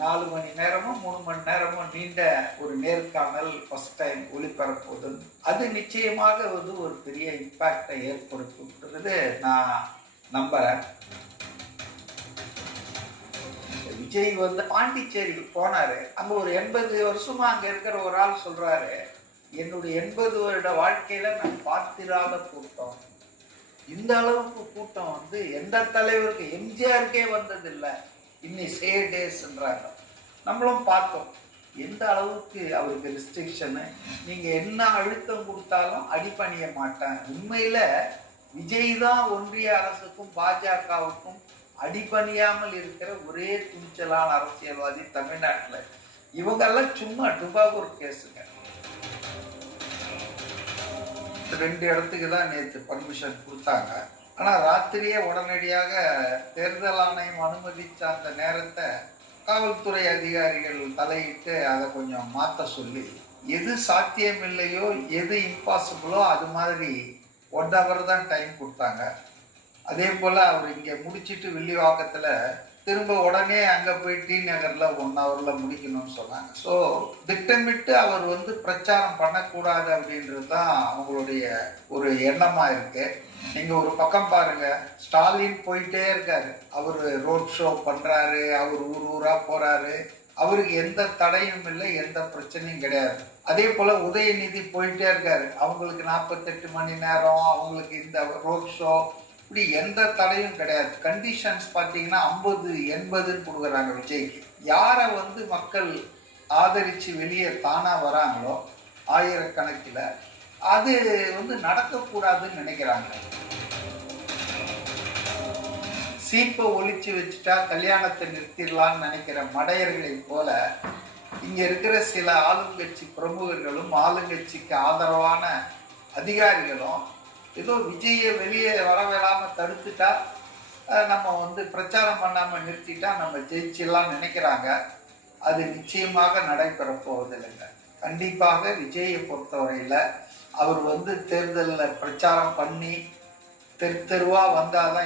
4 மணி நேரமோ 3 மணி நேரமோ நீண்ட ஒரு நேர்காணல் ஃபர்ஸ்ட் டைம் ஒளிபரப்புவது அது நிச்சயமாக வந்து ஒரு பெரிய இம்பாக்டை ஏற்படுத்தும்ன்றது நான் நம்புறேன். விஜய் வந்து பாண்டிச்சேரிக்கு போனாரு. அங்க ஒரு 80 வருஷமா அங்க இருக்கிற ஒரு ஆள் சொல்றாரு, என்னுடைய 80 வருட வாழ்க்கையில நான் பார்த்திராத கூட்டம். இந்த அளவுக்கு கூட்டம் வந்து எந்த தலைவருக்கு, எம்ஜிஆருக்கே வந்ததில்லை. இன்னி சே டேஸ்ன்றாங்க. நம்மளும் பார்த்தோம் எந்த அளவுக்கு அவருக்கு ரெஸ்ட்ரிக்ஷனு. நீங்க என்ன அழுத்தம் கொடுத்தாலும் அடிபணிய மாட்டேன். உண்மையில விஜய் தான் ஒன்றிய அரசுக்கும் பாஜகவுக்கும் அடிபணியாமல் இருக்கிற ஒரே துணிச்சலான அரசியல்வாதி தமிழ்நாட்டில். இவங்கெல்லாம் சும்மா டுபாகூர் கேஸுங்க. 2 இடத்துக்கு தான் நேற்று பர்மிஷன் கொடுத்தாங்க. ஆனால் ராத்திரியே உடனடியாக தேர்தல் ஆணையம் அனுமதிச்ச அந்த நேரத்தை காவல்துறை அதிகாரிகள் தலையிட்டு அதை கொஞ்சம் மாற்ற சொல்லி, எது சாத்தியமில்லையோ எது இம்பாசிபிளோ அது மாதிரி 1 hour தான் டைம் கொடுத்தாங்க. அதே போல் அவர் இங்கே முடிச்சுட்டு வில்லிவாக்கத்தில் திரும்ப உடனே அங்கே போய் டி நகரில் 1 hourல முடிக்கணும்னு சொன்னாங்க. ஸோ திட்டமிட்டு அவர் வந்து பிரச்சாரம் பண்ணக்கூடாது அப்படின்றது தான் அவங்களுடைய ஒரு எண்ணமாக இருக்கு. நீங்கள் ஒரு பக்கம் பாருங்க, ஸ்டாலின் போயிட்டே இருக்காரு. அவர் ரோட் ஷோ பண்ணுறாரு, அவர் ஊர் ஊராக போகிறாரு. அவருக்கு எந்த தடையும் இல்லை, எந்த பிரச்சனையும் கிடையாது. அதே போல் உதயநிதி போயிட்டே இருக்காரு. அவங்களுக்கு 48 மணி நேரம், அவங்களுக்கு இந்த ரோட் ஷோ, இப்படி எந்த தடையும் கிடையாது. கண்டிஷன்ஸ் பார்த்தீங்கன்னா 50 80ன்னு கொடுக்குறாங்க விஜய்க்கு. யாரை வந்து மக்கள் ஆதரித்து வெளியே தானாக வராங்களோ ஆயிரக்கணக்கில், அது வந்து நடக்கக்கூடாதுன்னு நினைக்கிறாங்க. சீப்பை ஒழிச்சு வச்சுட்டா கல்யாணத்தை நிறுத்திடலான்னு நினைக்கிற மடையர்களை போல இங்க இருக்கிற சில ஆளுங்கட்சி பிரமுகர்களும் ஆளுங்கட்சிக்கு ஆதரவான அதிகாரிகளும் ஏதோ விஜயை வெளியே வரவேளாம தடுத்துட்டா, நம்ம வந்து பிரச்சாரம் பண்ணாம நிறுத்திட்டா நம்ம ஜெயிச்சிடலாம் நினைக்கிறாங்க. அது நிச்சயமாக நடைபெற போவதில்லைங்க. கண்டிப்பாக விஜயை பொறுத்தவரையில அவர் வந்து தேர்தலில் பிரச்சாரம் பண்ணி தெருவா வந்தாதான்